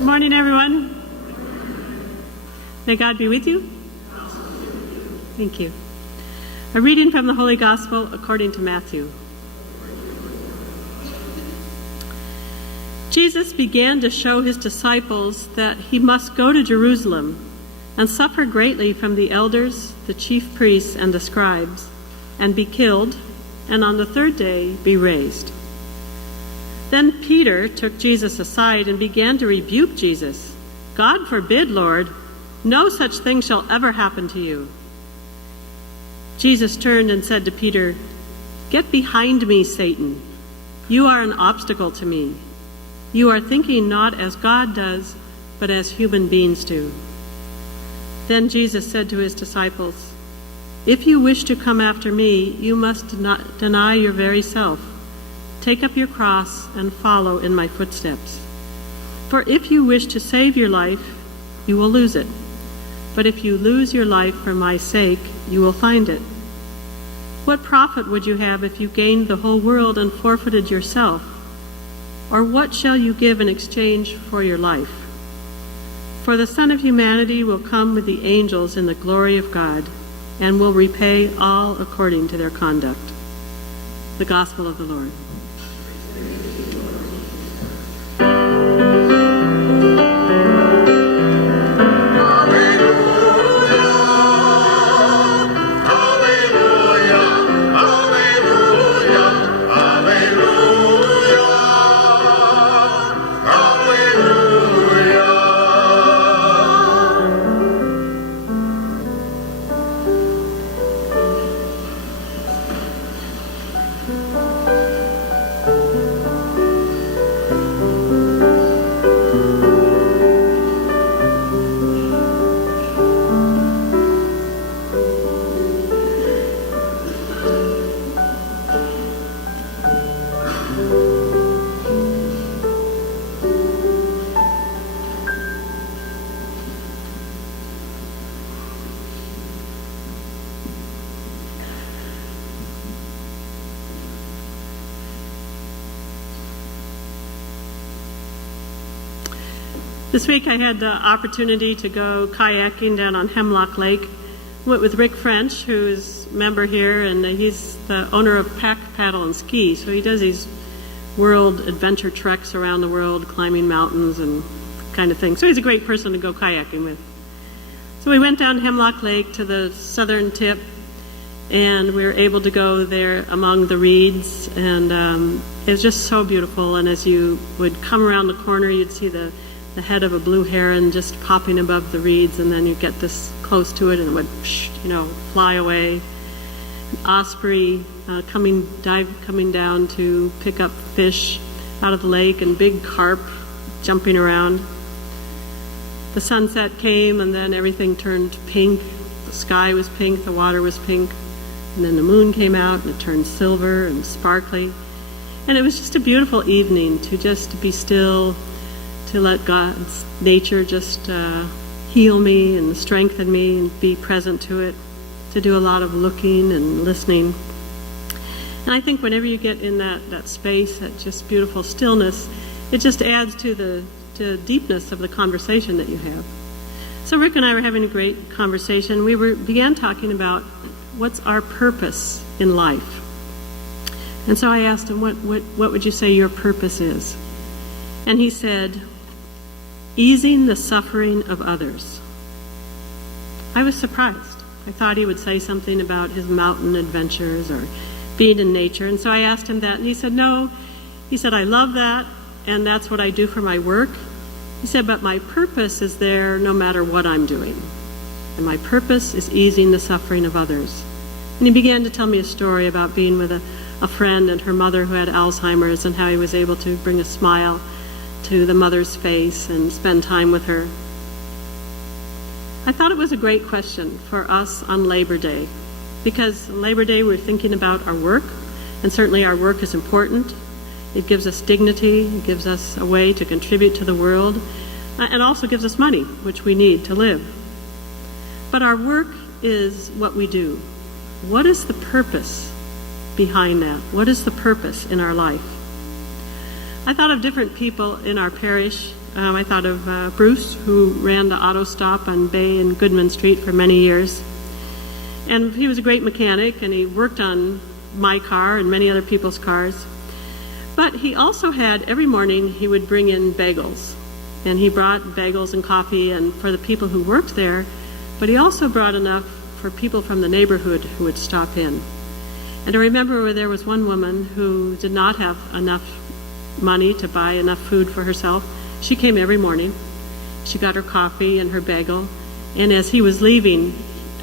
Good morning, everyone. May God be with you. Thank you. A reading from the Holy Gospel according to Matthew. Jesus began to show his disciples that he must go to Jerusalem and suffer greatly from the elders, the chief priests, and the scribes, and be killed, and on the third day be raised. Then Peter took Jesus aside and began to rebuke Jesus. "God forbid, Lord, no such thing shall ever happen to you." Jesus turned and said to Peter, "Get behind me, Satan. You are an obstacle to me. You are thinking not as God does, but as human beings do." Then Jesus said to his disciples, "If you wish to come after me, you must not deny your very self. Take up your cross and follow in my footsteps. For if you wish to save your life, you will lose it. But if you lose your life for my sake, you will find it. What profit would you have if you gained the whole world and forfeited yourself? Or what shall you give in exchange for your life? For the Son of Humanity will come with the angels in the glory of God, and will repay all according to their conduct." The Gospel of the Lord. This week I had the opportunity to go kayaking down on Hemlock Lake. Went with Rick French, who is a member here, and he's the owner of Pack, Paddle, and Ski. So he does these world adventure treks around the world, climbing mountains and kind of thing. So he's a great person to go kayaking with. So we went down Hemlock Lake to the southern tip, and we were able to go there among the reeds, and it was just so beautiful. And as you would come around the corner, you'd see the head of a blue heron just popping above the reeds, and then you get this close to it and it would fly away. An osprey coming down to pick up fish out of the lake, and big carp jumping around. The sunset came, and then everything turned pink. The sky was pink, the water was pink, and then the moon came out and it turned silver and sparkly. And it was just a beautiful evening to just be still, to let God's nature just heal me and strengthen me and be present to it, to do a lot of looking and listening. And I think whenever you get in that space, that just beautiful stillness, it just adds to the deepness of the conversation that you have. So Rick and I were having a great conversation. We began talking about what's our purpose in life. And so I asked him, what would you say your purpose is? And he said, easing the suffering of others. I was surprised. I thought he would say something about his mountain adventures or being in nature. And so I asked him that, and he said, no. He said, I love that, and that's what I do for my work. He said, but my purpose is there no matter what I'm doing. And my purpose is easing the suffering of others. And he began to tell me a story about being with a friend and her mother who had Alzheimer's, and how he was able to bring a smile to the mother's face and spend time with her. I thought it was a great question for us on Labor Day, because Labor Day we're thinking about our work, and certainly our work is important. It gives us dignity, it gives us a way to contribute to the world, and also gives us money, which we need to live. But our work is what we do. What is the purpose behind that? What is the purpose in our life? I thought of different people in our parish. I thought of Bruce, who ran the auto stop on Bay and Goodman Street for many years. And he was a great mechanic, and he worked on my car and many other people's cars. But he also had, every morning, he would bring in bagels. And he brought bagels and coffee and for the people who worked there, but he also brought enough for people from the neighborhood who would stop in. And I remember where there was one woman who did not have enough money to buy enough food for herself. She came every morning. She got her coffee and her bagel. And as he was leaving,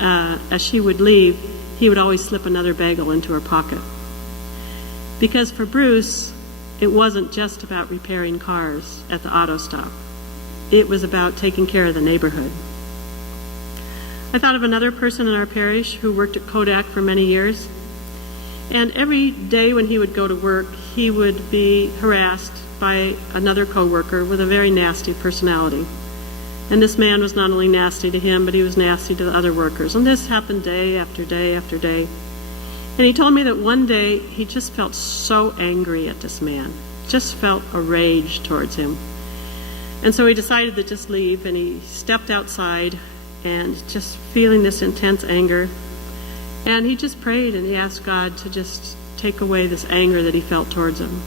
as she would leave, he would always slip another bagel into her pocket. Because for Bruce, it wasn't just about repairing cars at the auto stop. It was about taking care of the neighborhood. I thought of another person in our parish who worked at Kodak for many years. And every day when he would go to work, he would be harassed by another coworker with a very nasty personality. And this man was not only nasty to him, but he was nasty to the other workers. And this happened day after day after day. And he told me that one day he just felt so angry at this man, just felt a rage towards him. And so he decided to just leave, and he stepped outside and just feeling this intense anger. And he just prayed and he asked God to just take away this anger that he felt towards him.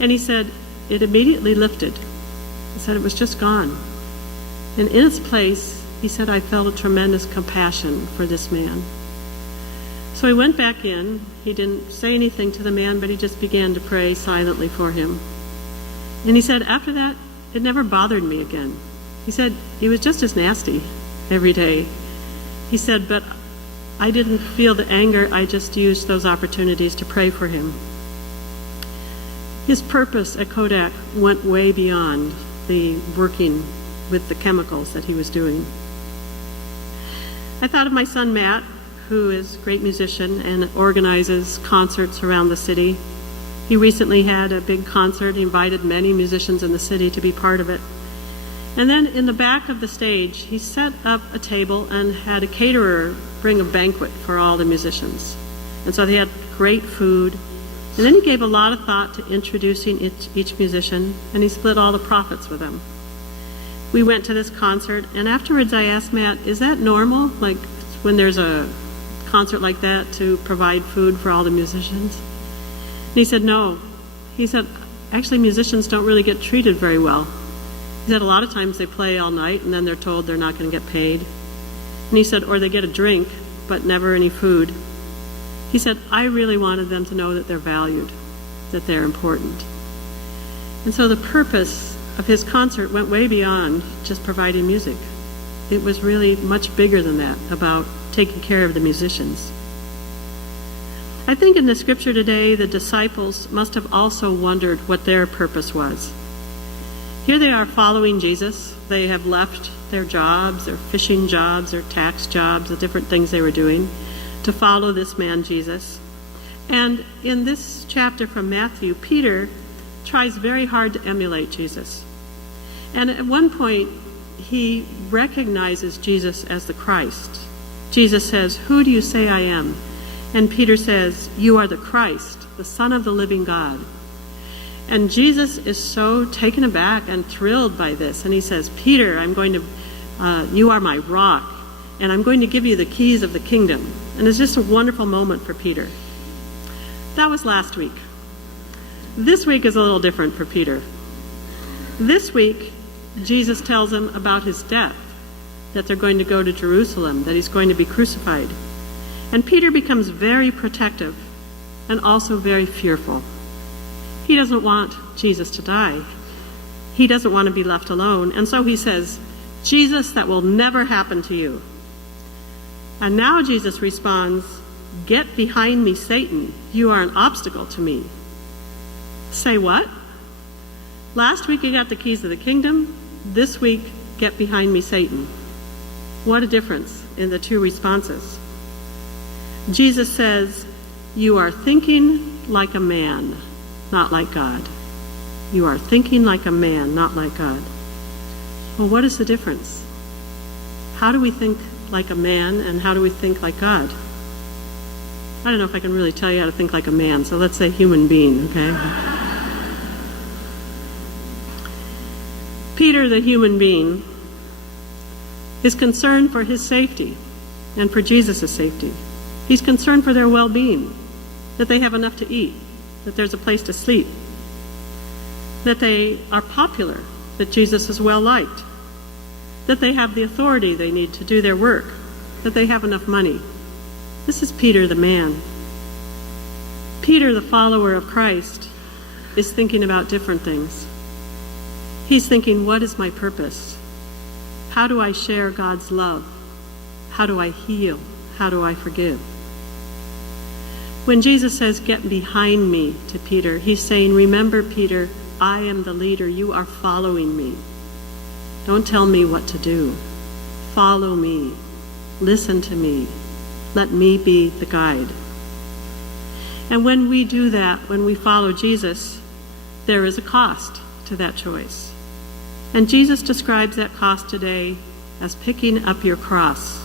And he said it immediately lifted. He said it was just gone. And in its place, he said, I felt a tremendous compassion for this man. So he went back in. He didn't say anything to the man, but he just began to pray silently for him. And he said, after that, it never bothered me again. He said, he was just as nasty every day. He said, but I didn't feel the anger. I just used those opportunities to pray for him. His purpose at Kodak went way beyond the working with the chemicals that he was doing. I thought of my son Matt, who is a great musician and organizes concerts around the city. He recently had a big concert. He invited many musicians in the city to be part of it. And then in the back of the stage, he set up a table and had a caterer bring a banquet for all the musicians. And so they had great food. And then he gave a lot of thought to introducing each musician, and he split all the profits with them. We went to this concert, and afterwards I asked Matt, is that normal, like when there's a concert like that, to provide food for all the musicians? And he said, no. He said, actually musicians don't really get treated very well. He said a lot of times they play all night and then they're told they're not going to get paid. And he said, or they get a drink, but never any food. He said, I really wanted them to know that they're valued, that they're important. And so the purpose of his concert went way beyond just providing music. It was really much bigger than that, about taking care of the musicians. I think in the scripture today, the disciples must have also wondered what their purpose was. Here they are following Jesus. They have left their jobs, their fishing jobs, their tax jobs, the different things they were doing, to follow this man Jesus. And in this chapter from Matthew, Peter tries very hard to emulate Jesus. And at one point, he recognizes Jesus as the Christ. Jesus says, who do you say I am? And Peter says, you are the Christ, the Son of the living God. And Jesus is so taken aback and thrilled by this. And he says, Peter, you are my rock, and I'm going to give you the keys of the kingdom. And it's just a wonderful moment for Peter. That was last week. This week is a little different for Peter. This week, Jesus tells him about his death, that they're going to go to Jerusalem, that he's going to be crucified. And Peter becomes very protective and also very fearful. He doesn't want Jesus to die. He doesn't want to be left alone. And so he says, Jesus, that will never happen to you. And now Jesus responds, get behind me, Satan. You are an obstacle to me. Say what? Last week you got the keys of the kingdom. This week, get behind me, Satan. What a difference in the two responses. Jesus says, you are thinking like a man, not like God. You are thinking like a man, not like God. Well, what is the difference? How do we think like a man and how do we think like God? I don't know if I can really tell you how to think like a man, so let's say human being, okay? Peter, the human being, is concerned for his safety and for Jesus' safety. He's concerned for their well-being, that they have enough to eat, that there's a place to sleep, that they are popular, that Jesus is well-liked, that they have the authority they need to do their work, that they have enough money. This is Peter the man. Peter, the follower of Christ, is thinking about different things. He's thinking, what is my purpose? How do I share God's love? How do I heal? How do I forgive? When Jesus says, get behind me to Peter, he's saying, remember, Peter, I am the leader. You are following me. Don't tell me what to do. Follow me. Listen to me. Let me be the guide. And when we do that, when we follow Jesus, there is a cost to that choice. And Jesus describes that cost today as picking up your cross.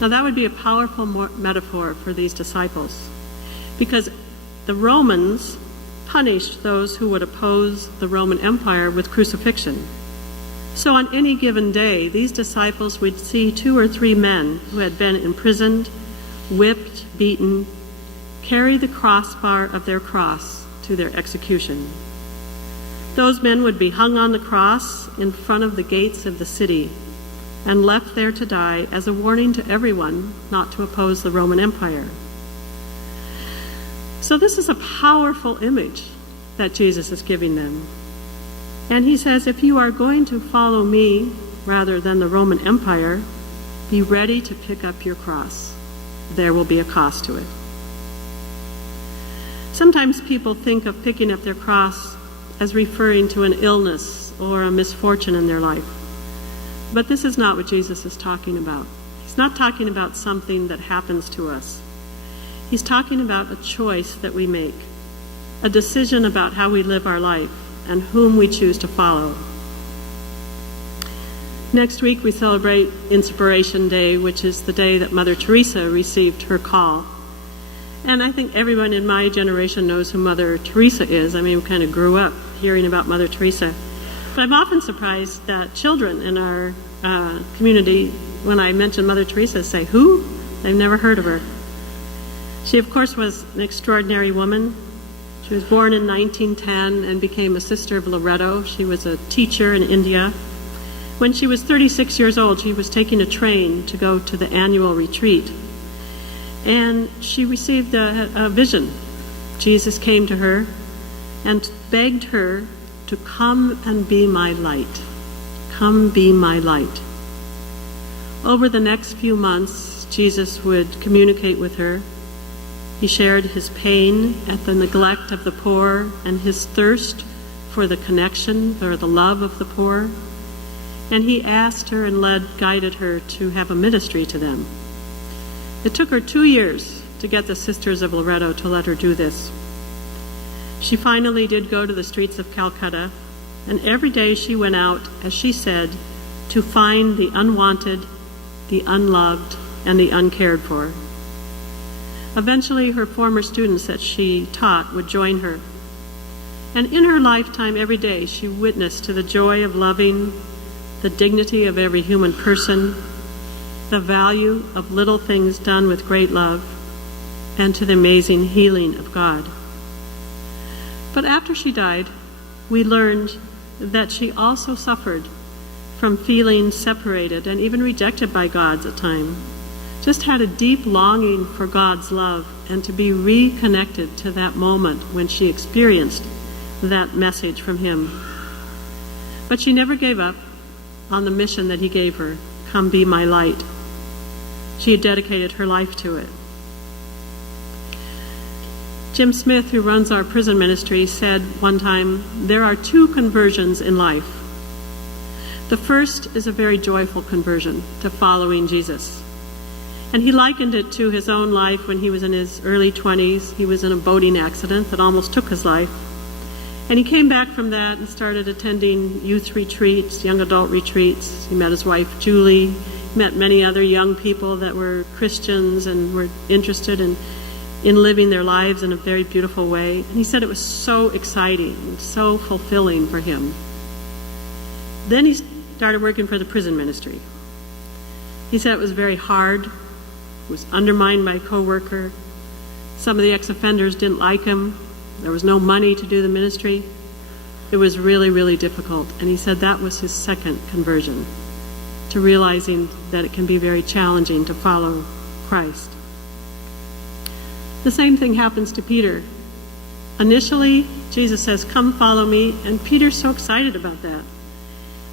Now that would be a powerful metaphor for these disciples, because the Romans punished those who would oppose the Roman Empire with crucifixion. So on any given day, these disciples would see 2 or 3 men who had been imprisoned, whipped, beaten, carry the crossbar of their cross to their execution. Those men would be hung on the cross in front of the gates of the city and left there to die as a warning to everyone not to oppose the Roman Empire. So this is a powerful image that Jesus is giving them. And he says, if you are going to follow me rather than the Roman Empire, be ready to pick up your cross. There will be a cost to it. Sometimes people think of picking up their cross as referring to an illness or a misfortune in their life. But this is not what Jesus is talking about. He's not talking about something that happens to us. He's talking about a choice that we make, a decision about how we live our life and whom we choose to follow. Next week we celebrate Inspiration Day, which is the day that Mother Teresa received her call. And I think everyone in my generation knows who Mother Teresa is. I mean, we kind of grew up hearing about Mother Teresa. But I'm often surprised that children in our community, when I mention Mother Teresa, say, who? They've never heard of her. She, of course, was an extraordinary woman. She was born in 1910 and became a sister of Loreto. She was a teacher in India. When she was 36 years old, she was taking a train to go to the annual retreat. And she received a vision. Jesus came to her and begged her to come and be my light. Come be my light. Over the next few months, Jesus would communicate with her. He shared his pain at the neglect of the poor and his thirst for the connection or the love of the poor. And he asked her and guided her to have a ministry to them. It took her 2 years to get the Sisters of Loreto to let her do this. She finally did go to the streets of Calcutta, and every day she went out, as she said, to find the unwanted, the unloved, and the uncared for. Eventually, her former students that she taught would join her. And in her lifetime, every day, she witnessed to the joy of loving, the dignity of every human person, the value of little things done with great love, and to the amazing healing of God. But after she died, we learned that she also suffered from feeling separated and even rejected by God at times. Just had a deep longing for God's love and to be reconnected to that moment when she experienced that message from him. But she never gave up on the mission that he gave her, come be my light. She had dedicated her life to it. Jim Smith, who runs our prison ministry, said one time, there are 2 conversions in life. The first is a very joyful conversion to following Jesus. And he likened it to his own life when he was in his early 20s. He was in a boating accident that almost took his life. And he came back from that and started attending youth retreats, young adult retreats. He met his wife, Julie, met many other young people that were Christians and were interested in living their lives in a very beautiful way. And he said it was so exciting and so fulfilling for him. Then he started working for the prison ministry. He said it was very hard. It was undermined by a co-worker. Some of the ex-offenders didn't like him. There was no money to do the ministry. It was really, really difficult. And he said that was his second conversion, to realizing that it can be very challenging to follow Christ. The same thing happens to Peter. Initially, Jesus says, "Come follow me," and Peter's so excited about that.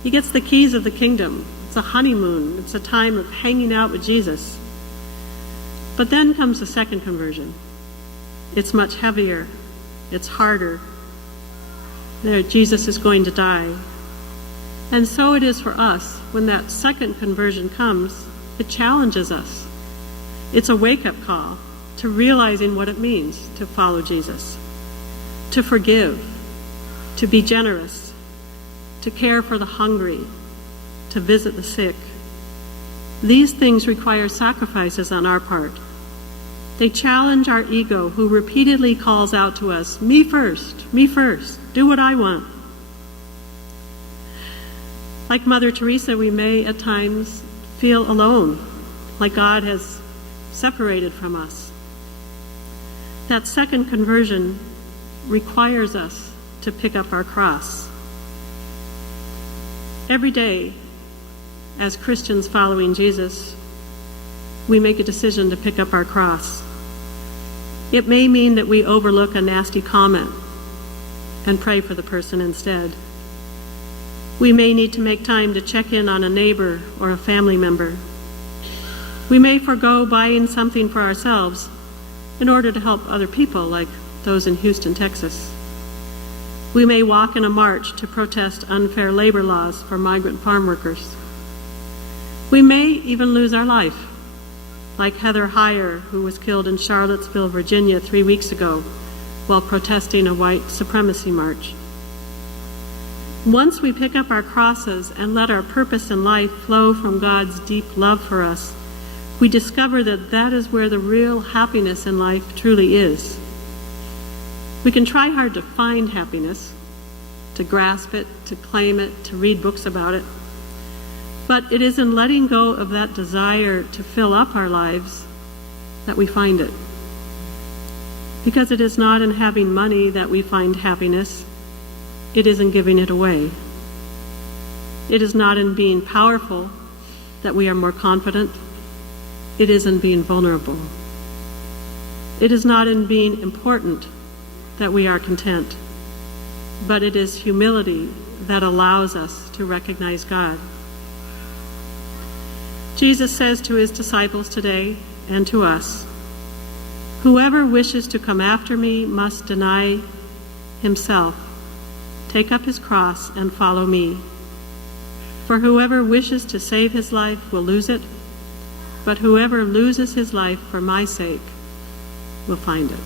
He gets the keys of the kingdom. It's a honeymoon. It's a time of hanging out with Jesus. But then comes the second conversion. It's much heavier. It's harder. There, Jesus is going to die. And so it is for us. When that second conversion comes, it challenges us. It's a wake-up call to realizing what it means to follow Jesus, to forgive, to be generous, to care for the hungry, to visit the sick. These things require sacrifices on our part. They challenge our ego, who repeatedly calls out to us, me first, do what I want. Like Mother Teresa, we may at times feel alone, like God has separated from us. That second conversion requires us to pick up our cross. Every day, as Christians following Jesus, we make a decision to pick up our cross. It may mean that we overlook a nasty comment and pray for the person instead. We may need to make time to check in on a neighbor or a family member. We may forego buying something for ourselves in order to help other people, like those in Houston, Texas. We may walk in a march to protest unfair labor laws for migrant farm workers. We may even lose our life, like Heather Heyer, who was killed in Charlottesville, Virginia 3 weeks ago while protesting a white supremacy march. Once we pick up our crosses and let our purpose in life flow from God's deep love for us, we discover that that is where the real happiness in life truly is. We can try hard to find happiness, to grasp it, to claim it, to read books about it. But it is in letting go of that desire to fill up our lives that we find it. Because it is not in having money that we find happiness. It is in giving it away. It is not in being powerful that we are more confident. It is in being vulnerable. It is not in being important that we are content, but it is humility that allows us to recognize God. Jesus says to his disciples today and to us, "Whoever wishes to come after me must deny himself, take up his cross, and follow me. For whoever wishes to save his life will lose it, but whoever loses his life for my sake will find it."